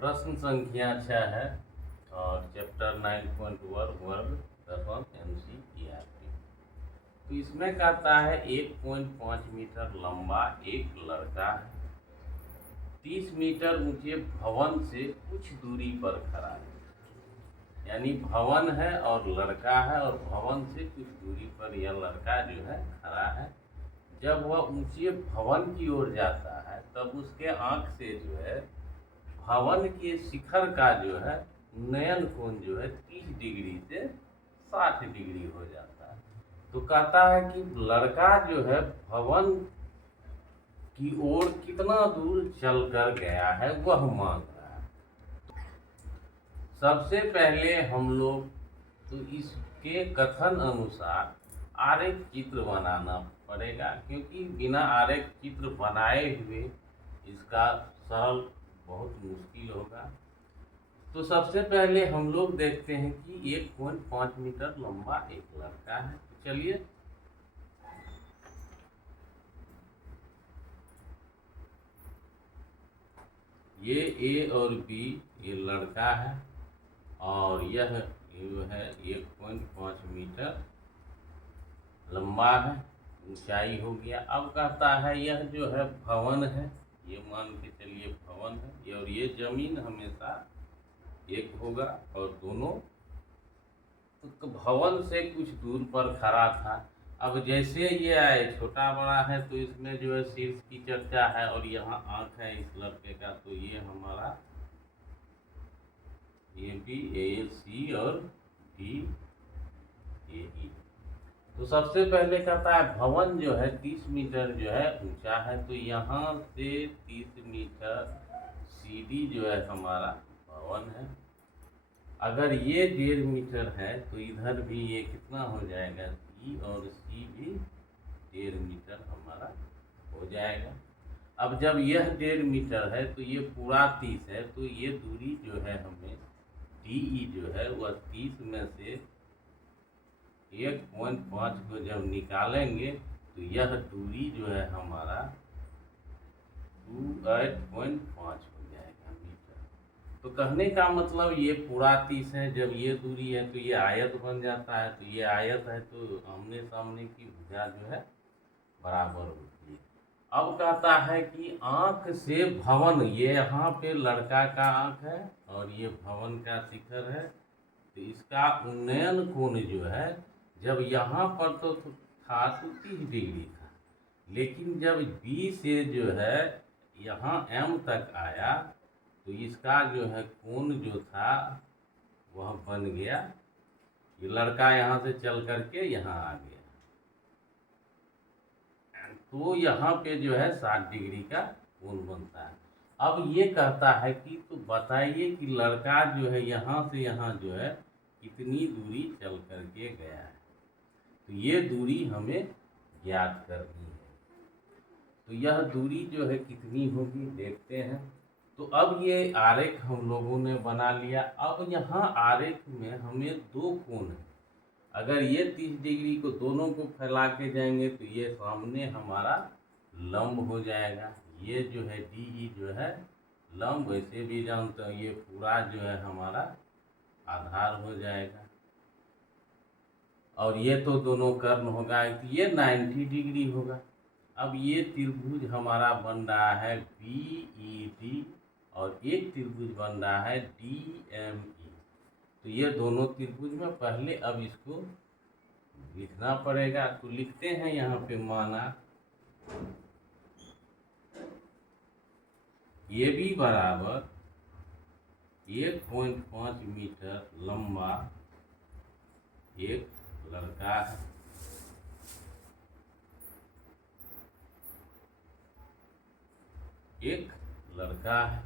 प्रश्न संख्या 6 है और चैप्टर 9.1 वर्ग दशम NCERT। तो इसमें कहता है 1.5 मीटर लंबा एक लड़का है 30 मीटर ऊंचे भवन से कुछ दूरी पर खड़ा है। यानी भवन है और लड़का है और भवन से कुछ दूरी पर यह लड़का जो है खड़ा है। जब वह ऊंचे भवन की ओर जाता है तब उसके आंख से जो है भवन के शिखर का जो है नयन कोण जो है 30 डिग्री से 60 डिग्री हो जाता है। तो कहता है कि लड़का जो है भवन की ओर कितना दूर चलकर गया है वह मांग रहा है। सबसे पहले हम लोग तो इसके कथन अनुसार आरेख चित्र बनाना पड़ेगा, क्योंकि बिना आरेख चित्र बनाए हुए इसका सरल बहुत मुश्किल होगा। तो सबसे पहले हम लोग देखते हैं कि 1.5 मीटर लंबा एक लड़का है। चलिए ये A और B ये लड़का है और यह है 1.5 मीटर लंबा है, ऊंचाई हो गया। अब कहता है यह जो है भवन है, ये मान के चलिए भवन है और ये जमीन हमेशा एक होगा और दोनों तो भवन से कुछ दूर पर खड़ा था। अब जैसे ये आए छोटा बड़ा है तो इसमें जो है शीर्ष की चर्चा है और यहाँ आंख है इस लड़के का, तो ये हमारा ये भी AC और DAE। तो सबसे पहले कहता है भवन जो है 30 मीटर जो है ऊंचा है, तो यहाँ से 30 मीटर CD जो है हमारा भवन है। अगर ये 1.5 मीटर है तो इधर भी ये कितना हो जाएगा C और C भी 1.5 मीटर हमारा हो जाएगा। अब जब यह 1.5 मीटर है तो ये पूरा 30 है, तो ये दूरी जो है हमें DE जो है वह 30 में से 1.5 को जब निकालेंगे तो यह दूरी जो है हमारा 28.5 हो जाएगा मीटर। तो कहने का मतलब ये पूरा 30 है, जब ये दूरी है तो ये आयत बन जाता है, तो ये आयत है तो आमने सामने की भुजा जो है बराबर होती है। अब कहता है कि आंख से भवन, ये यहाँ पे लड़का का आंख है और ये भवन का शिखर है, तो इसका उन्नयन कोण जो है जब यहाँ पर तो था तो 30 डिग्री था, लेकिन जब B से जो है यहाँ M तक आया तो इसका जो है कोण जो था वह बन गया, ये लड़का यहाँ से चल करके यहाँ आ गया, तो यहाँ पे जो है 60 डिग्री का कोण बनता है। अब ये कहता है कि तो बताइए कि लड़का जो है यहाँ से यहाँ जो है कितनी दूरी चल करके गया है, तो ये दूरी हमें ज्ञात करनी है। तो यह दूरी जो है कितनी होगी देखते हैं। तो अब ये आरेख हम लोगों ने बना लिया। अब यहाँ आरेख में हमें दो कोण है, अगर ये 30 डिग्री को दोनों को फैला के जाएंगे तो ये सामने हमारा लंब हो जाएगा। ये जो है DE जो है लंब, वैसे भी जानते हैं ये पूरा जो है हमारा आधार हो जाएगा और ये तो दोनों कर्ण होगा, तो ये 90 डिग्री होगा। अब ये त्रिभुज हमारा बन रहा है BED और एक त्रिभुज बन रहा है DME। तो ये दोनों त्रिभुज में पहले अब इसको लिखना पड़ेगा, तो लिखते हैं यहाँ पे माना AB बराबर 1.5 मीटर लंबा एक लड़का है, एक लड़का है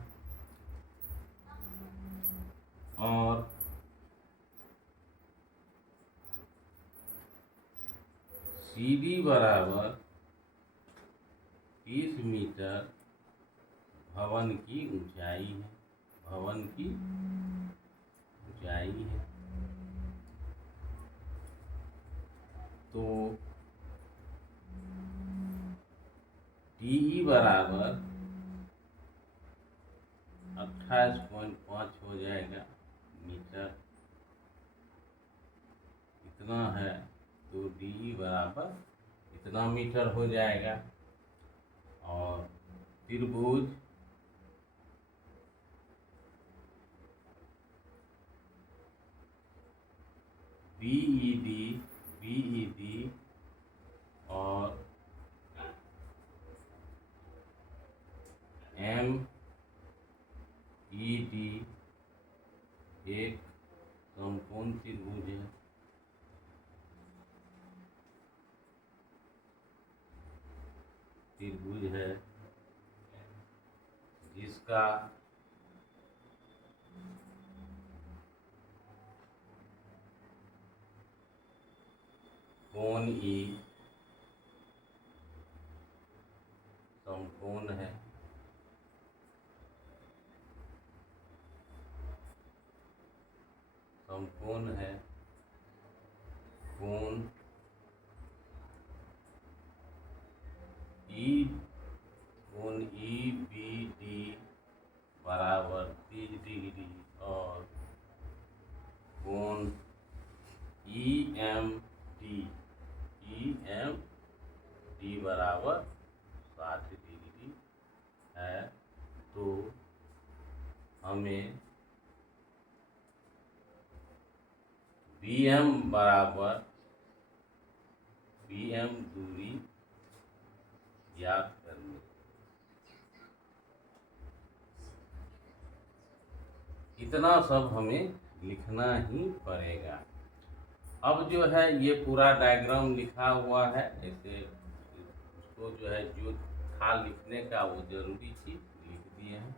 और CD बराबर 30 मीटर भवन की ऊंचाई है, भवन की ऊंचाई है। तो DE बराबर 28.5 हो जाएगा मीटर, इतना है। तो डी बराबर इतना मीटर हो जाएगा। और त्रिभुज बीईडी और एमईडी एक समकोण त्रिभुज है। जिसका कोण ई समकोण है। समकोण है। कोण ई बी डी बराबर 30 डिग्री और कोण ई एम डी बराबर 60 डिग्री है। तो हमें बीएम दूरी याद करनी। इतना सब हमें लिखना ही पड़ेगा। अब जो है ये पूरा डायग्राम लिखा हुआ है, ऐसे उसको जो है जो था लिखने का वो जरूरी चीज लिख दिए हैं।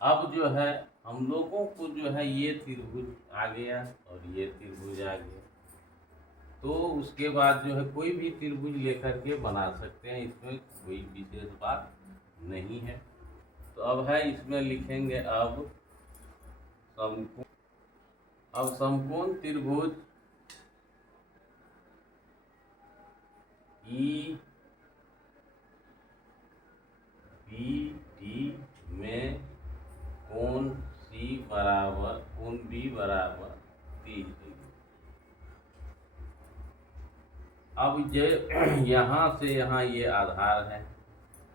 अब जो है हम लोगों को जो है ये त्रिभुज आ गया और ये त्रिभुज आ गया, तो उसके बाद जो है कोई भी त्रिभुज लेकर के बना सकते हैं, इसमें कोई विशेष बात नहीं है। तो अब है इसमें लिखेंगे अब समकोण त्रिभुज ई बी डी में कोण बी बराबर 30 डिग्री। अब ये यहाँ से यहाँ ये आधार है,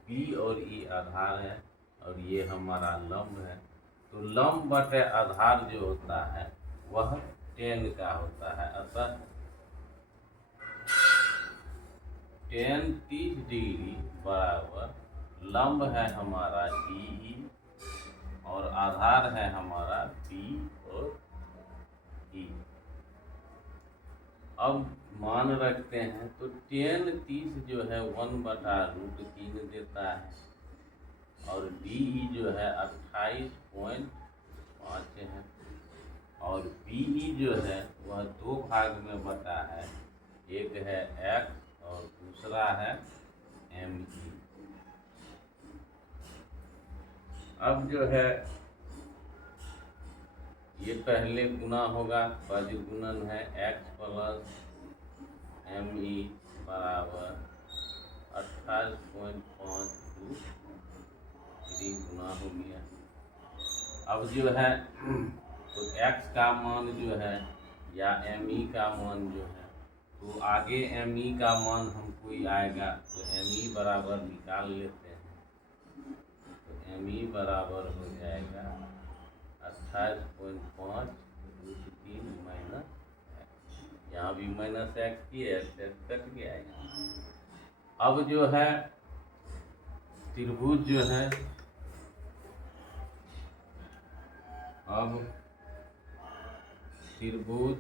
बी और ई आधार है और ये हमारा लंब है। तो लंब बटे आधार जो होता है वह tan का होता है। अतः tan 30 डिग्री बराबर लंब है हमारा डी और आधार है हमारा बी और ई। अब मान रखते हैं तो tan 30 जो है 1/√3 देता है और डी जो है 28.5 है और बी जो है वह 2 भाग में बटा है, एक है x और दूसरा है एम ई। अब जो है ये पहले गुना होगा, पद गुणन है x प्लस एम ई बराबर 28.5 गुना हो गया। अब जो है तो x का मान जो है या एम ई का मान जो है, तो आगे एम ई का मान हमको ही आएगा, तो एम ई बराबर निकाल लेते हैं। तो एम ई बराबर हो जाएगा 28.5 √3 माइनस एक्स। यहाँ भी माइनस एक्स की एक्स कट गया है। अब जो है त्रिभुज जो है, अब त्रिभुज,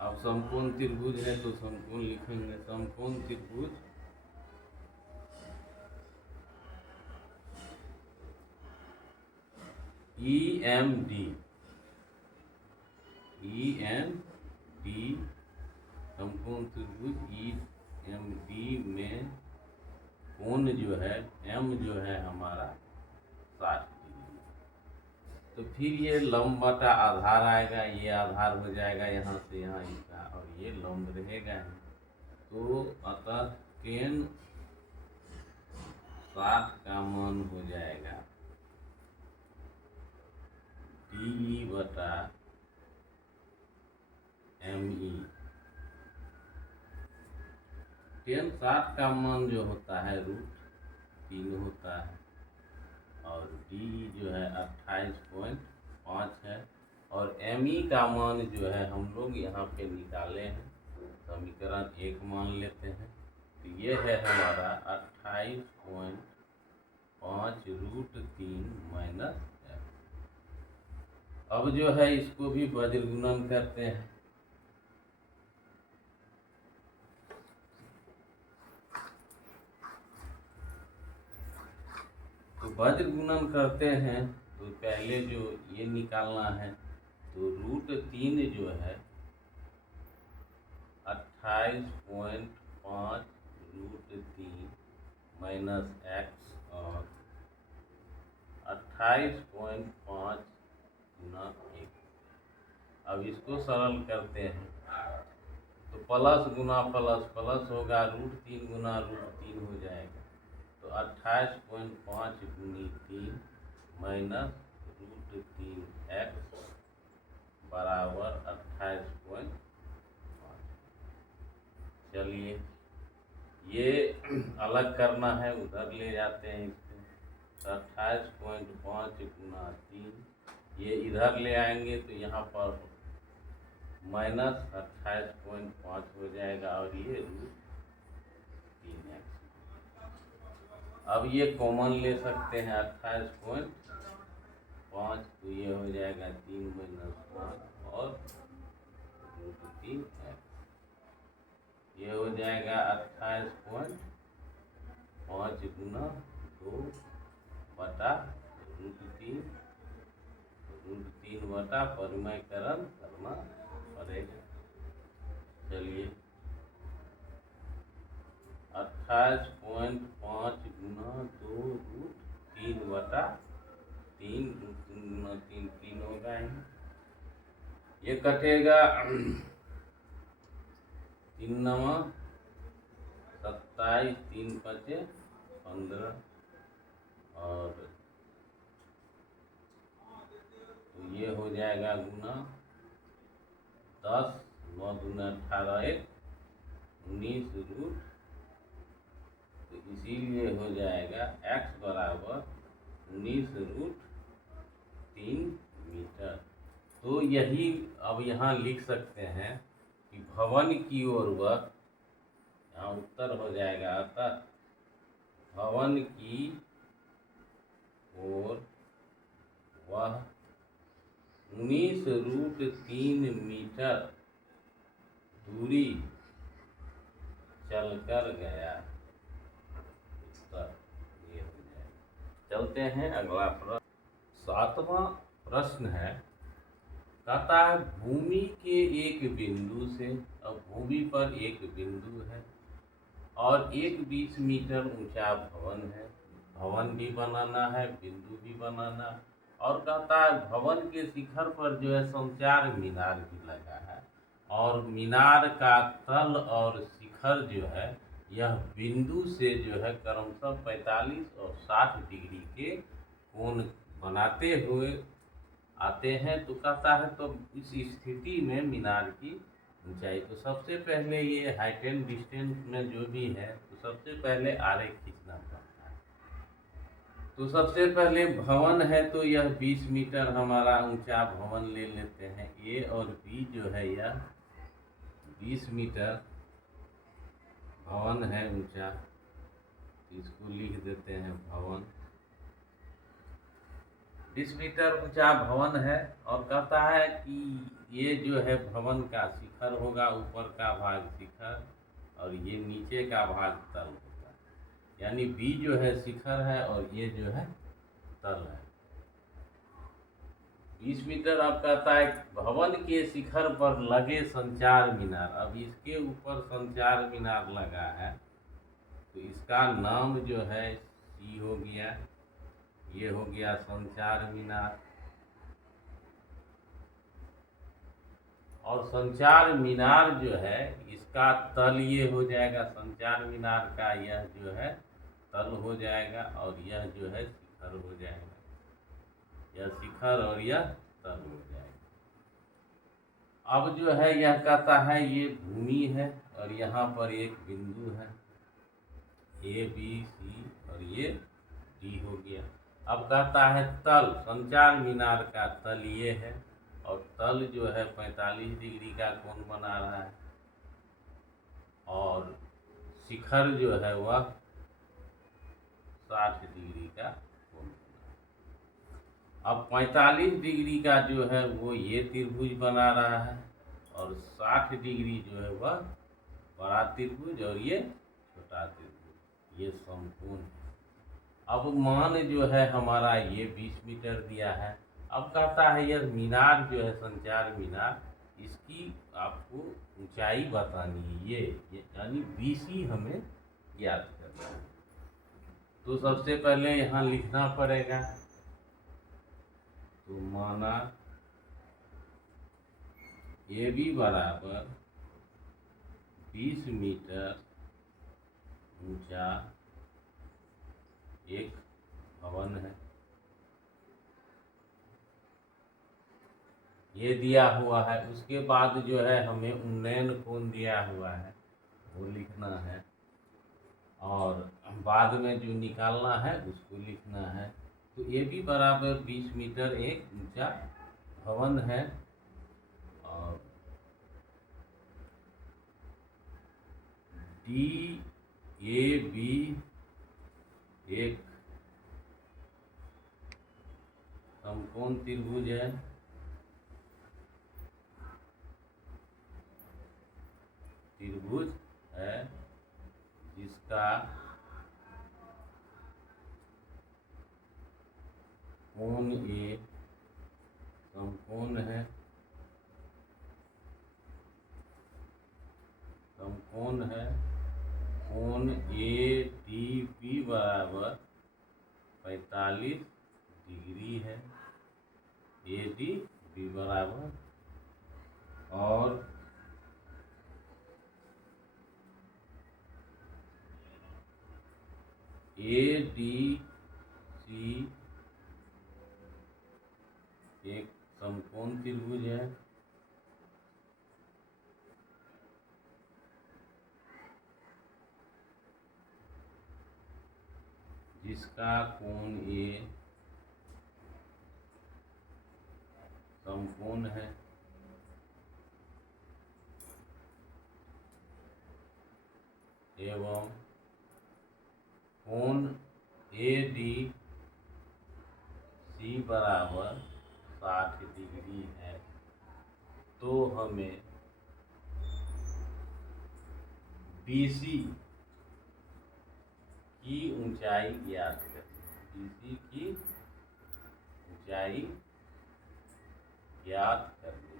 अब समकोण त्रिभुज है तो समकोण लिखेंगे। समकोण त्रिभुज ई एम डी समकोण त्रिभुज ई एम डी में कोण जो है एम जो है हमारा 60 डिग्री। तो फिर ये लंब बटा आधार आएगा, ये आधार हो जाएगा यहाँ से यहाँ इसका और ये लंब रहेगा। तो अतः tan 60 का मान हो जाएगा बटा ME। tan 60 का मान जो होता है √3 होता है और D जो है 28.5 है और ME का मान जो है हम लोग यहाँ पे निकाले हैं, समीकरण 1 मान लेते हैं। तो ये है हमारा 28.5 √3 माइनस f। अब जो है इसको भी वज्र गुणन करते हैं। तो वज्र गुणन करते हैं तो पहले जो ये निकालना है, तो √3 जो है 28.5 √3 माइनस x और 28.5 गुना 1। अब इसको सरल करते हैं तो प्लस गुना प्लस प्लस होगा, √3 गुना √3 हो जाएगा। तो 28.5 गुनी 3 माइनस √3x बराबर 28.5। चलिए ये अलग करना है, उधर ले जाते हैं इसको। तो 28.5 गुना 3 ये इधर ले आएंगे तो यहाँ पर माइनस 28.5 हो जाएगा और ये √3x। अब ये कॉमन ले सकते हैं 28.5, तो ये हो जाएगा 3 माइनस 5 और √3x। ये हो जाएगा 28.5 गुना 2 बटा √3 बटा परिमयकरण करना पड़ेगा। चलिए 28.5 गुना 2 √3 बटा 3 गुना 3 होगा ही। ये कटेगा 3 9 27, 3 5 15 और तो ये हो जाएगा गुना 10, 9 दूना 18, 19 √। तो इसीलिए हो जाएगा x बराबर 19 √3 मीटर। तो यही अब यहाँ लिख सकते हैं कि भवन की ओर वह, यहाँ उत्तर हो जाएगा, अतः भवन की ओर वह 19 √3 मीटर दूरी चलकर गया। उत्तर ये हो जाएगा। चलते हैं अगला प्रश्न। 7वां प्रश्न है, कहता है भूमि के एक बिंदु से, अब भूमि पर एक बिंदु है और एक 20 मीटर ऊंचा भवन है। भवन भी बनाना है, बिंदु भी बनाना है और कहता है भवन के शिखर पर जो है संचार मीनार भी लगा है और मीनार का तल और शिखर जो है यह बिंदु से जो है क्रमशः 45 और 60 डिग्री के कोण बनाते हुए आते हैं। तो कहता है तो इस स्थिति में मीनार की ऊंचाई, तो सबसे पहले ये हाइट एंड डिस्टेंस में जो भी है तो सबसे पहले आरेख खींचना पड़ता है। तो सबसे पहले भवन है तो यह 20 मीटर हमारा ऊंचा भवन ले लेते हैं। ए और बी जो है यह 20 मीटर भवन है ऊंचा, इसको लिख देते हैं भवन 20 मीटर ऊंचा भवन है। और कहता है कि ये जो है भवन का शिखर होगा, ऊपर का भाग शिखर और ये नीचे का भाग तल होगा, यानी बी जो है शिखर है और ये जो है तल है। 20 मीटर। अब कहता है भवन के शिखर पर लगे संचार मीनार। अब इसके ऊपर संचार मीनार लगा है तो इसका नाम जो है सी हो गया, ये हो गया संचार मीनार। और संचार मीनार जो है इसका तल ये हो जाएगा, संचार मीनार का यह जो है तल हो जाएगा और यह जो है शिखर हो जाएगा, यह शिखर और यह तल हो जाएगा। अब जो है यह कहता है ये भूमि है और यहाँ पर एक बिंदु है ए बी सी और ये डी हो गया। अब कहता है तल, संचार मीनार का तल ये है और तल जो है 45 डिग्री का कोण बना रहा है और शिखर जो है वह 60 डिग्री का कोण बना रहा है। अब 45 डिग्री का जो है वो ये त्रिभुज बना रहा है और 60 डिग्री जो है वह बड़ा त्रिभुज और ये छोटा त्रिभुज, ये समकोण है। अब मान जो है हमारा ये 20 मीटर दिया है। अब कहता है यह मीनार जो है संचार मीनार, इसकी आपको ऊंचाई बतानी है, ये यानी 20 ही हमें याद करना है। तो सबसे पहले यहाँ लिखना पड़ेगा, तो माना ए बी बराबर 20 मीटर ऊंचा एक भवन है, ये दिया हुआ है। उसके बाद जो है हमें उन्नयन कोण दिया हुआ है वो लिखना है और बाद में जो निकालना है उसको लिखना है। तो ये भी बराबर 20 मीटर एक ऊंचा भवन है और डी ए बी एक समकोण त्रिभुज है, त्रिभुज है जिसका कोण ए समकोण है, समकोण है, कोण ए डी बी बराबर 45 डिग्री है, ए डी बी बराबर, और ए डी सी एक समकोण त्रिभुज है, जिसका कोण ए समकोण है, एवं कोण ए डी सी बराबर 60 डिग्री है। तो हमें BC की ऊंचाई ज्ञात करनी, BC की ऊंचाई ज्ञात करनी।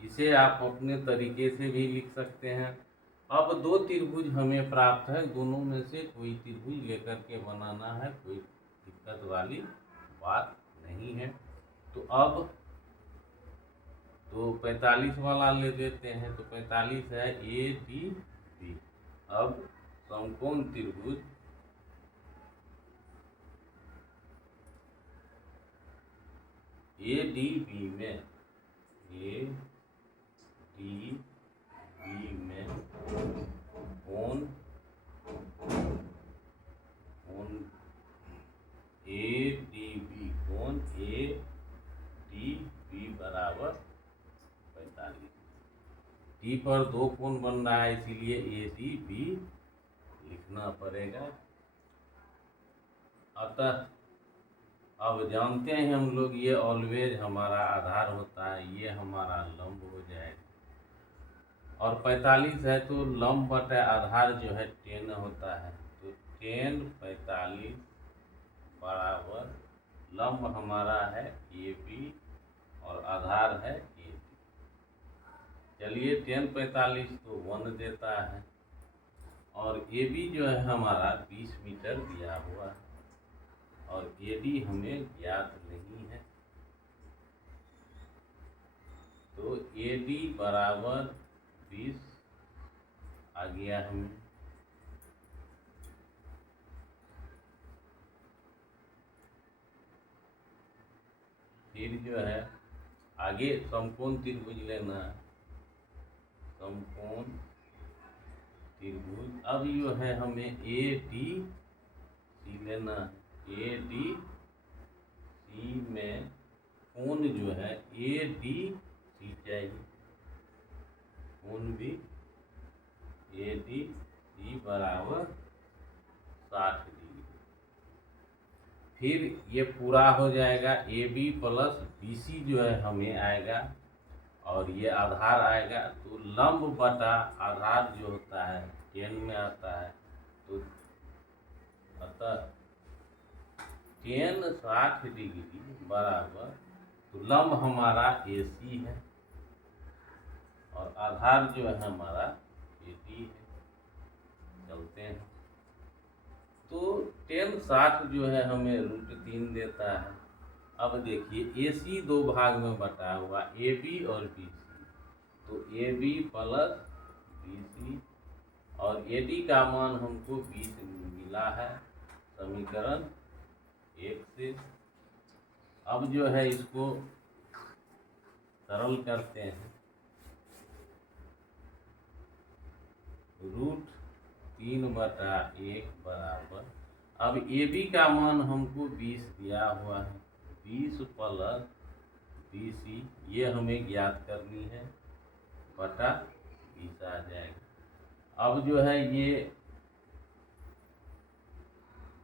इसे आप अपने तरीके से भी लिख सकते हैं। अब दो त्रिभुज हमें प्राप्त है, दोनों में से कोई त्रिभुज लेकर के बनाना है, कोई दिक्कत वाली बात नहीं है। तो अब तो 45 वाला ले देते हैं, तो 45 है ए डी बी। अब समकोण त्रिभुज ए डी बी में, ए डी बी में कोण ए डी बी, कोण ए डी बी बराबर 45। डी पर दो कोण बन रहा है इसीलिए ए डी बी लिखना पड़ेगा। अतः अब जानते हैं हम लोग ये ऑलवेज हमारा आधार होता है, ये हमारा लंब हो जाएगा और 45 है तो लंब बटा आधार जो है 10 होता है, तो 10 45 बराबर लंब हमारा है ए बी और आधार है ए डी। चलिए 10 45 तो 1 देता है और ए बी जो है हमारा 20 मीटर दिया हुआ है और ए डी हमें ज्ञात नहीं है। तो ए डी बराबर 20 आ गया हमें। फिर जो है आगे समकोण त्रिभुज लेना है, समकोण त्रिभुज। अब जो है हमें ए डी सी लेना है। ए डी सी में कोण जो है ए डी सी चाहिए, कोण भी ए डी सी बराबर 60 डिग्री। फिर ये पूरा हो जाएगा, A B plus B C जो है हमें आएगा, और ये आधार आएगा। तो लंब बटा आधार जो होता है 10 में आता है, तो अतः 10 60 डिग्री बराबर, तो लंब हमारा ए सी है और आधार जो है हमारा ए डी है। चलते हैं, तो 10 60 जो है हमें √3 देता है। अब देखिए ए सी दो भाग में बटा हुआ, ए बी और बी सी, तो A B plus B C, और ए डी का मान हमको 20 मिला है समीकरण 1 से। अब जो है इसको सरल करते हैं, √3/1 बराबर, अब ए बी का मान हमको 20 दिया हुआ है, 20 प्लस बी सी ये हमें ज्ञात करनी है, बटा 20 आ जाएगा। अब जो है ये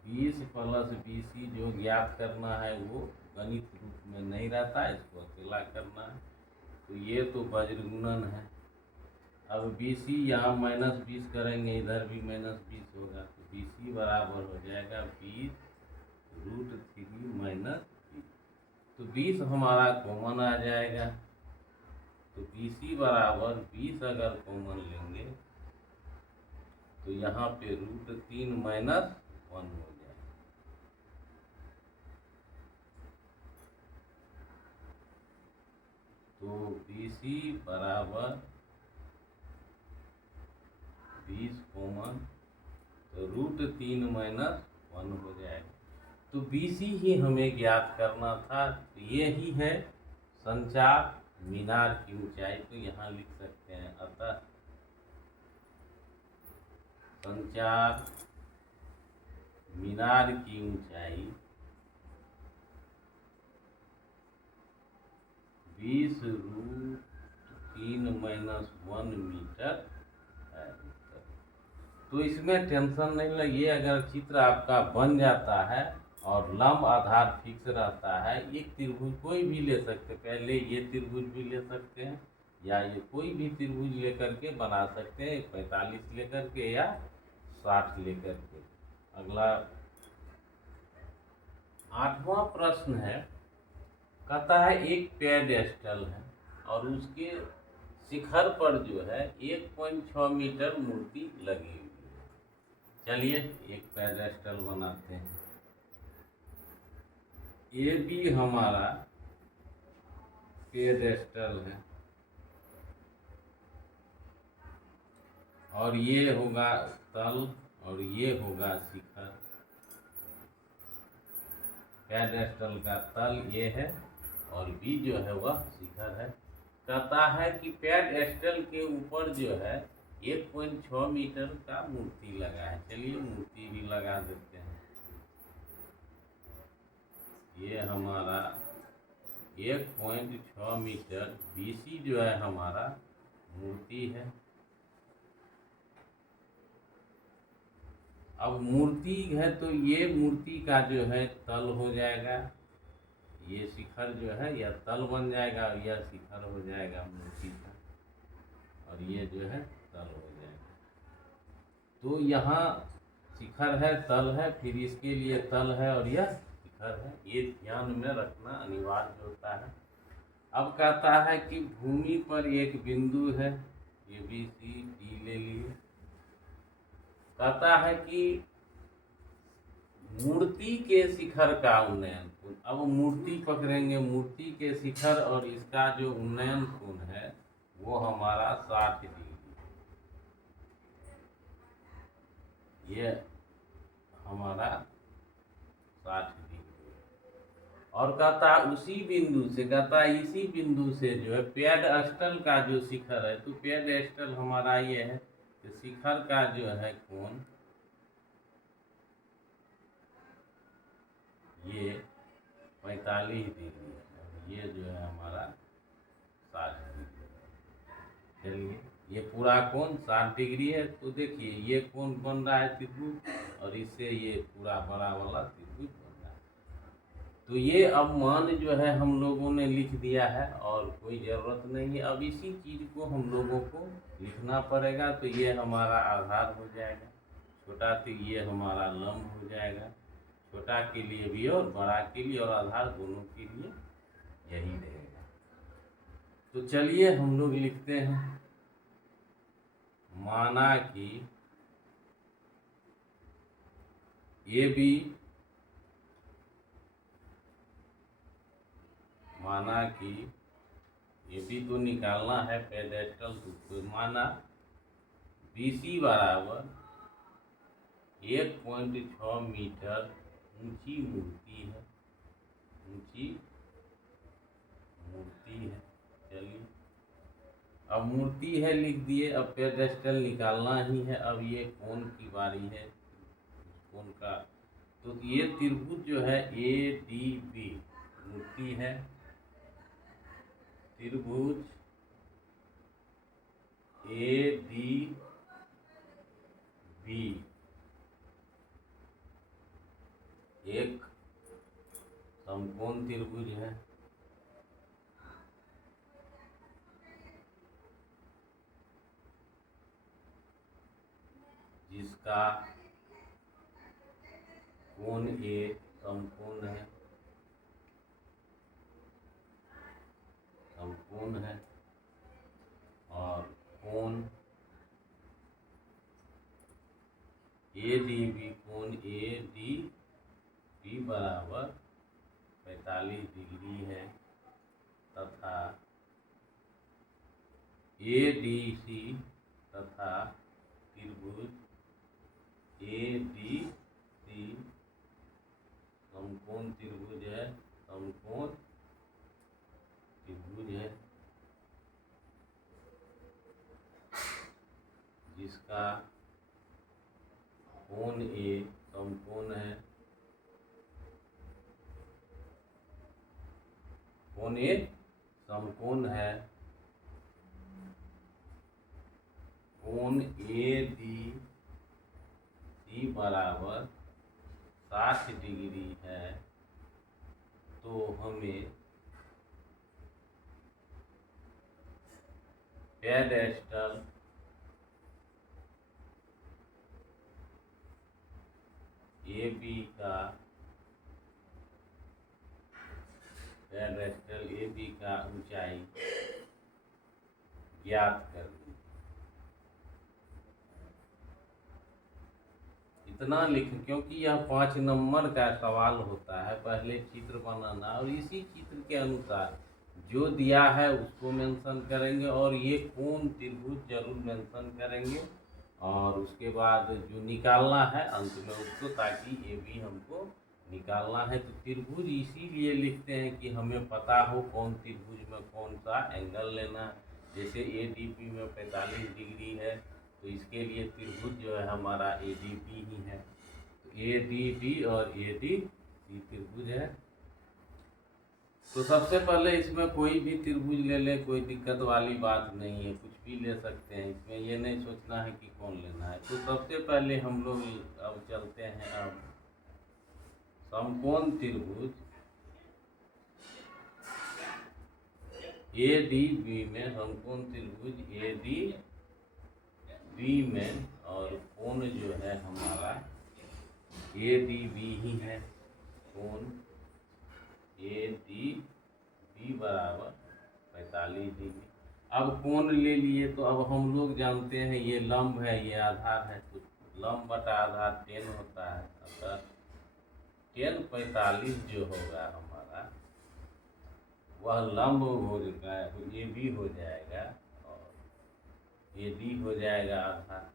20 प्लस बी सी जो ज्ञात करना है वो गणित रूप में नहीं रहता, इसको अकेला करना है। तो ये तो वज्रगुणन है। अब बी सी यहाँ -20 करेंगे, इधर भी -20 होगा, तो बी सी बराबर हो जाएगा 20 √3 -20। तो 20 हमारा कॉमन आ जाएगा, तो बी सी बराबर 20 अगर कॉमन लेंगे तो यहाँ पे √3 - 1 हो जाएगा। तो बी सी बराबर 20 कॉमन, तो √3 - 1 हो जाएगा। तो बी सी ही हमें ज्ञात करना था। तो ये ही है संचार मीनार की ऊंचाई। तो यहाँ लिख सकते हैं, अतः संचार मीनार की ऊंचाई 20 √3 - 1 मीटर है। तो इसमें टेंशन नहीं लगी, अगर चित्र आपका बन जाता है और लंब आधार फिक्स रहता है, एक त्रिभुज कोई भी ले सकते, पहले ये त्रिभुज भी ले सकते हैं या ये कोई भी त्रिभुज लेकर के बना सकते हैं, 45 लेकर के या 60 लेकर के। अगला 8वां प्रश्न है, कहता है एक पेडेस्टल है और उसके शिखर पर जो है 1.6 मीटर मूर्ति लगी हुई है। चलिए एक पेडेस्टल बनाते हैं। ए बी हमारा पेडेस्टल है और ये होगा तल और ये होगा शिखर। पेडेस्टल का तल ये है और बी जो है वह शिखर है। कहता है कि पेडेस्टल के ऊपर जो है 1.6 मीटर का मूर्ति लगा है। चलिए मूर्ति भी लगा देते हैं। ये हमारा 1.6 मीटर BC जो है हमारा मूर्ति है। अब मूर्ति है तो ये मूर्ति का जो है तल हो जाएगा, ये शिखर जो है यह तल बन जाएगा और यह शिखर हो जाएगा मूर्ति का, और ये जो है तल हो जाएगा। तो यहाँ शिखर है, तल है, फिर इसके लिए तल है और यह शिखर है, ये ध्यान में रखना अनिवार्य होता है। अब कहता है कि भूमि पर एक बिंदु है, ये BC ले लिए। कहता है कि मूर्ति के शिखर का उन्नयन कोण, अब मूर्ति पकड़ेंगे, मूर्ति के शिखर और इसका जो उन्नयन कोण है वो हमारा 60 डिग्री, ये हमारा 60 डिग्री। और कहता है उसी बिंदु से, कहता है इसी बिंदु से जो है पेड अस्टल का जो शिखर है, तो पेड अस्टल हमारा ये है कि शिखर का जो है कोण ये 45 डिग्री है, ये जो है हमारा 60 डिग्री। चलिए ये पूरा कोण 60 डिग्री है। तो देखिए ये कोण बन रहा है त्रिभुज, और इससे ये पूरा बड़ा वाला त्रिभुज बन रहा है। तो ये अब मान जो है हम लोगों ने लिख दिया है और कोई ज़रूरत नहीं है। अब इसी चीज़ को हम लोगों को लिखना पड़ेगा। तो ये हमारा आधार हो जाएगा, छोटा तो ये हमारा लंब हो जाएगा, छोटा के लिए भी और बड़ा के लिए और आधार दोनों के लिए यही रहेगा। तो चलिए हम लोग लिखते हैं, माना कि ये भी, माना कि ये भी तो निकालना है पेडेस्टल, तो माना BC बराबर 1.6 मीटर ऊंची मूर्ति है, ऊंची मूर्ति है। चलिए अब मूर्ति है लिख दिए, अब पेडेस्टल निकालना ही है। अब ये कोण की बारी है, कोण का। तो ये त्रिभुज जो है ADB मूर्ति है, त्रिभुज ADB एक समकोण त्रिभुज है। जिसका कोण A समकोण है, समकोण है, और कोण ADB, कोण ADB बराबर 45 डिग्री है, तथा ADC तथा त्रिभुज ADC समकोण त्रिभुज है, समकोण त्रिभुज है, जिसका कोण A समकोण है, कोण A समकोण है, कोण ADC बराबर 60 डिग्री है। तो हमें पेडेस्टल AB का, पेडेस्टल AB का ऊंचाई ज्ञात कर दी। इतना लिख, क्योंकि यह 5 नंबर का सवाल होता है, पहले चित्र बनाना और इसी चित्र के अनुसार जो दिया है उसको मेंशन करेंगे, और ये कोण त्रिभुज जरूर मेंशन करेंगे, और उसके बाद जो निकालना है अंत में उसको, ताकि ये भी हमको निकालना है। तो त्रिभुज इसीलिए लिखते हैं कि हमें पता हो कौन त्रिभुज में कौन सा एंगल लेना है। जैसे ADP में 45 डिग्री है, तो इसके लिए त्रिभुज जो है हमारा ADP ही है। तो ADD और ADC त्रिभुज है। तो सबसे पहले इसमें कोई भी त्रिभुज ले ले, कोई दिक्कत वाली बात नहीं है, कुछ भी ले सकते हैं, इसमें ये नहीं सोचना है कि कौन लेना है। तो सबसे पहले हम लोग अब चलते हैं, अब समकोण त्रिभुज ADB में, समकोण त्रिभुज ADB में, और कोण जो है हमारा ADB ही है, कोण ADB बराबर 45 डिग्री। अब कोण ले लिए, तो अब हम लोग जानते हैं ये लंब है, ये आधार है, तो लंब बटा आधार 10 होता है। अतः 10 45 जो होगा हमारा वह लंब हो जाएगा, ये भी हो जाएगा और ये डी हो जाएगा आधार।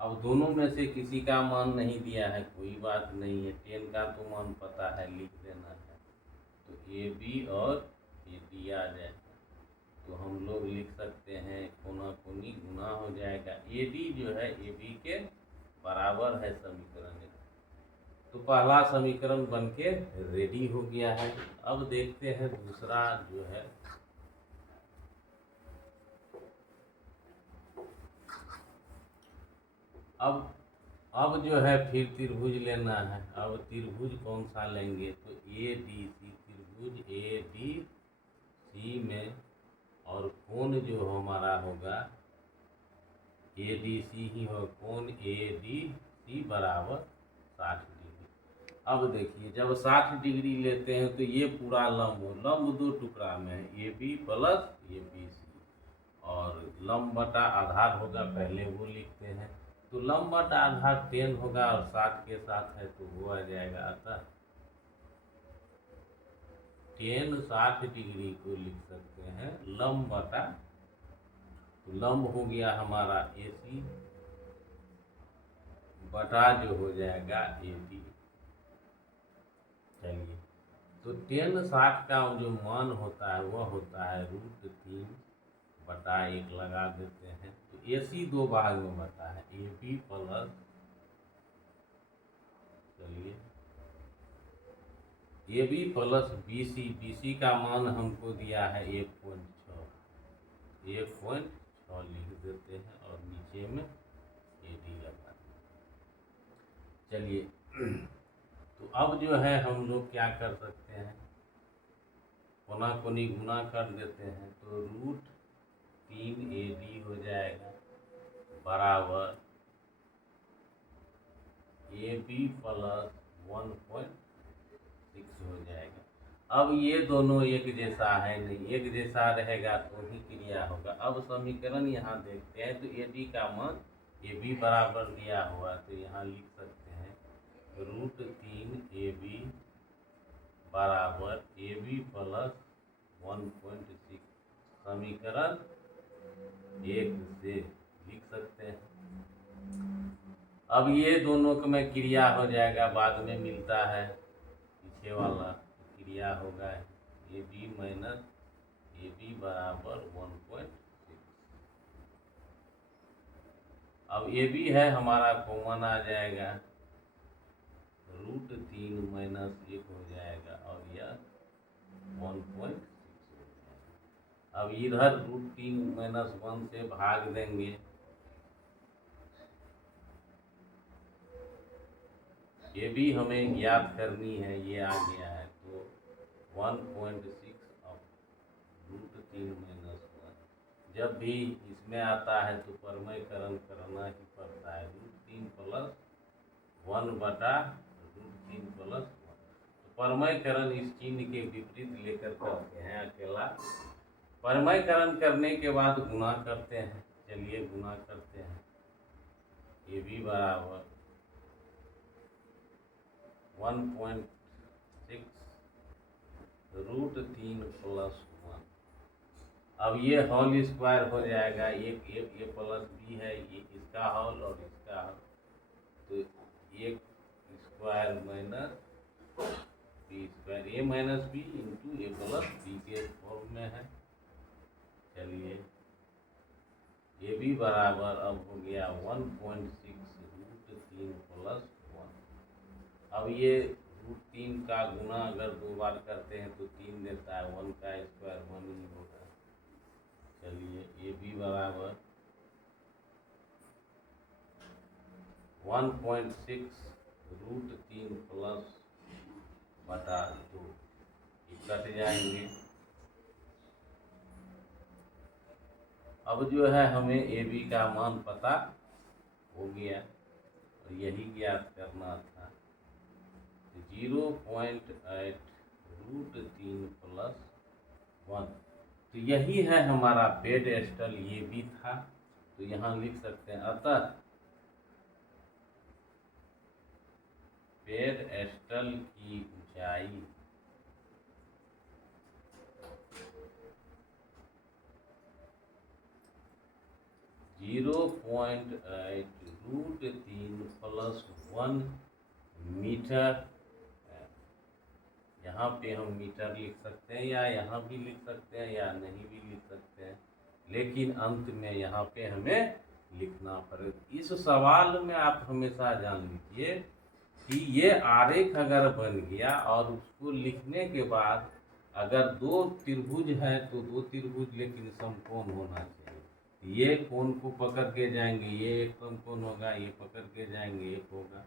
अब दोनों में से किसी का मान नहीं दिया है, कोई बात नहीं है, 10 का तो मान पता है, लिख देना है। तो ए बी और ए डी आ जाएगा। तो हम लोग लिख सकते हैं कोना कोनी गुना हो जाएगा, ए डी जो है ए बी के बराबर है समीकरण। तो पहला समीकरण बनके रेडी हो गया है। अब देखते हैं दूसरा जो है, अब जो है फिर त्रिभुज लेना है। अब त्रिभुज कौन सा लेंगे, तो ए डी सी त्रिभुज ए डी सी में, और कोण जो हमारा होगा ए डी सी ही हो, कोण ए डी सी बराबर 60 डिग्री। अब देखिए जब 60 डिग्री लेते हैं तो ये पूरा लंब हो, लंब दो टुकड़ा में है, A B plus A B C, और लंब बटा आधार होगा, पहले वो लिखते हैं। तो लंब बटा आधार 10 होगा और 60 के साथ है तो वो आ जाएगा, अतः 10 60 डिग्री को लिख सकते हैं लंब बटा, तो लंब हो गया हमारा ए सी बटा जो हो जाएगा ए डी। चलिए तो 10 60 का जो मान होता है वह होता है √3/1 लगा देते हैं। तो ए सी दो भाग में बटा है, ए बी प्लस, चलिए A B plus B C, B C का मान हमको दिया है 1.6, 1.6 लिख देते हैं और नीचे में ए डी लगा देते हैं। चलिए तो अब जो है हम लोग क्या कर सकते हैं, कोना कोनी गुना कर देते हैं, तो √3 ए डी हो जाएगा बराबर ए बी प्लस 1.6 हो जाएगा। अब ये दोनों एक जैसा है नहीं, एक जैसा रहेगा तो ही क्रिया होगा। अब समीकरण यहाँ देखते हैं, तो ए डी का मान ए बी बराबर दिया हुआ, तो यहाँ लिख सकते हैं √3 ए बी बराबर ए बी प्लस 1.6, समीकरण 1 से लिख सकते हैं। अब ये दोनों का में क्रिया हो जाएगा, बाद में मिलता है पीछे वाला क्रिया होगा A B minus A B बराबर 1.6। अब ए बी है हमारा कॉमन आ जाएगा, √3 माइनस 1 हो जाएगा और यह 1.6 हो जाएगा। अब इधर √3 माइनस 1 से भाग देंगे, ये भी हमें ज्ञात करनी है, ये आ गया है, तो 1.6 अब √3 माइनस 1। जब भी इसमें आता है तो परमयकरण करना ही पड़ता है, √3 प्लस 1 बटा √3 प्लस 1। तो परमयकरण इस चिन्ह के विपरीत लेकर करते हैं अकेला। परमयकरण करने के बाद गुना करते हैं, चलिए गुना करते हैं, ये भी बराबर 1.6 √3 प्लस 1। अब ये होल स्क्वायर हो जाएगा, एक ए प्लस बी है, ये इसका होल और इसका होल, तो 1 स्क्वायर माइनस बी स्क्वायर, ए माइनस बी इंटू ए प्लस बी के फॉर्म में है। चलिए ये भी बराबर अब हो गया 1.6 √3 प्लस 1। अब ये √3 का गुना अगर 2 बार करते हैं तो 3 देता है, 1 का स्क्वायर 1 ही होगा। चलिए ये भी बराबर 1.6 √3 प्लस बटा 2, कट जाएंगे। अब जो है हमें ए बी का मान पता हो गया और यही ज्ञात करना था, 0.8 √3 प्लस 1। तो यही है हमारा पेडेस्टल, ये भी था, तो यहाँ लिख सकते हैं, अतः पेडेस्टल की ऊंचाई 0.8 √3 प्लस 1 मीटर है। यहाँ यहाँ पे हम मीटर लिख सकते हैं या यहाँ भी लिख सकते हैं या नहीं भी लिख सकते हैं, लेकिन अंत में यहाँ पे हमें लिखना पड़ेगा। इस सवाल में आप हमेशा जान लीजिए कि ये आरेख अगर बन गया और उसको लिखने के बाद अगर दो त्रिभुज है तो दो त्रिभुज लेकिन समकोण होना चाहिए। ये कोण को पकड़ के जाएंगे, ये एक समकोण होगा, ये पकड़ के जाएंगे एक होगा।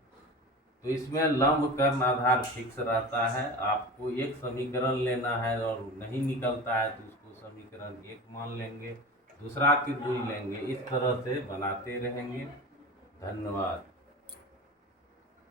तो इसमें लंब कर्ण आधार फिक्स रहता है। आपको एक समीकरण लेना है और नहीं निकलता है तो उसको समीकरण 1 मान लेंगे, दूसरा त्रिभुज लेंगे, इस तरह से बनाते रहेंगे। धन्यवाद।